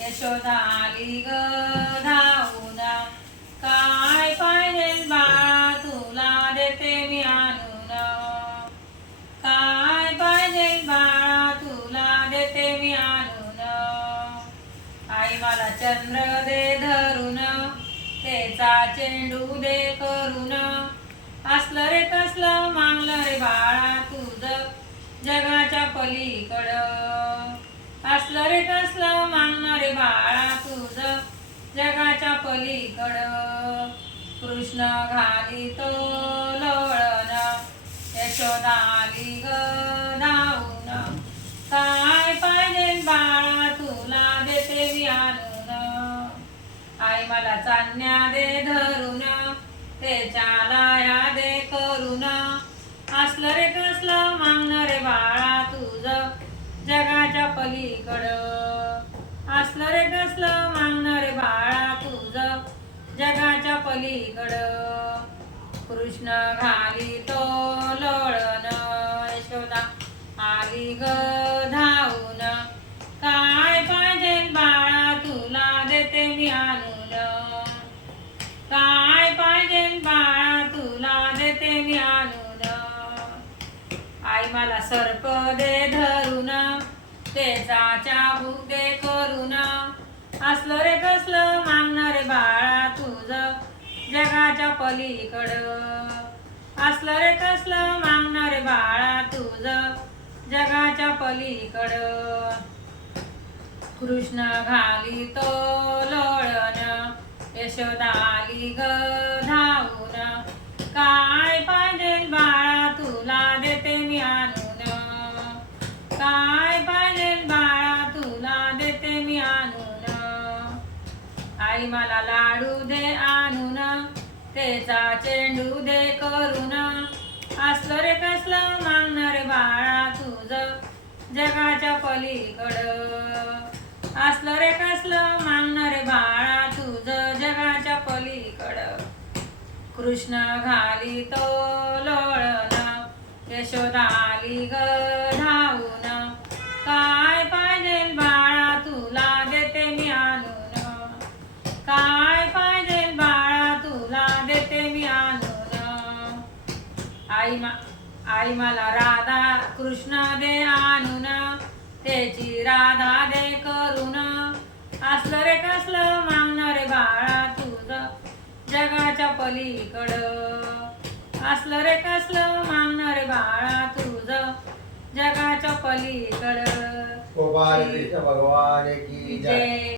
यशोदा आली ग धावून, काय पाहिजे बाळा तुला देते मी आणून, काय पाहिजे बाळा तुला देते मी आणून. आई मला चंद्र दे धरून, त्याचा चेंडू दे करून, असलं रे कसलं मागलं रे बाळा तुझं जगाच्या पलीकडं, असलं रे कसलं मागणार रे बाळा तुझं जगाच्या पलीकडं. कृष्ण घालितो लोळण, यशोदा आली ग धावून, काय पाहिजे बाळा तुला देते मी आणून. आई मला चांदण्या दे धरून, त्याच्या लाया दे करून, असलं रे कसलं मागणार रे बाळा तुझं जगाच्या पलीकडं, असलं रे कसलं मागणार रे बाळा तुझं जगाच्या पलीकडं. कृष्ण घालितो लोळण, यशोदा आली ग धावून, काय पाहिजे बाळा तुला देते मी आणून, काय पाहिजे बाळा तुला देते मी आणून. आई मला सर्प दे धरून, त्याचा चाबूक दे करून, असलं रे कसलं मागणार रे बाळा तुझं जगाच्या पलीकडं, असलं रे कसलं मागणार रे बाळा तुझं जगाच्या पलीकडं. कृष्ण घालितो लोळण, यशोदा आली ग धावून, काय पाहिजे बाळा तुला देते मी आणून, काय पाहिजे बाळा तुला देते मी आणून. आई मला लाडू दे आणून, त्याचा चेंडू दे करून, असलं रे कसलं मागणार रे बाळा तुझं जगाच्या पलीकडं, असलं रे कसलं मागणार रे बाळा तुझं जगाच्या पलीकडं. कृष्ण घालितो लोळण, यशोदा आली ग धावून, काय पाहिजे बाळा तुला देते मी आणून, काय पाहिजे बाळा तुला देते मी आणून. आई मला राधा कृष्ण दे आणून, त्याची राधा दे करून, असलं रे कसलं मागणार रे बाळा तुझं जगाच्या पलीकडं, असलं रे कसलं मागणार रे बाळा तुझं जगाच्या पलीकडं. गोपाळ कृष्ण भगवान की जय.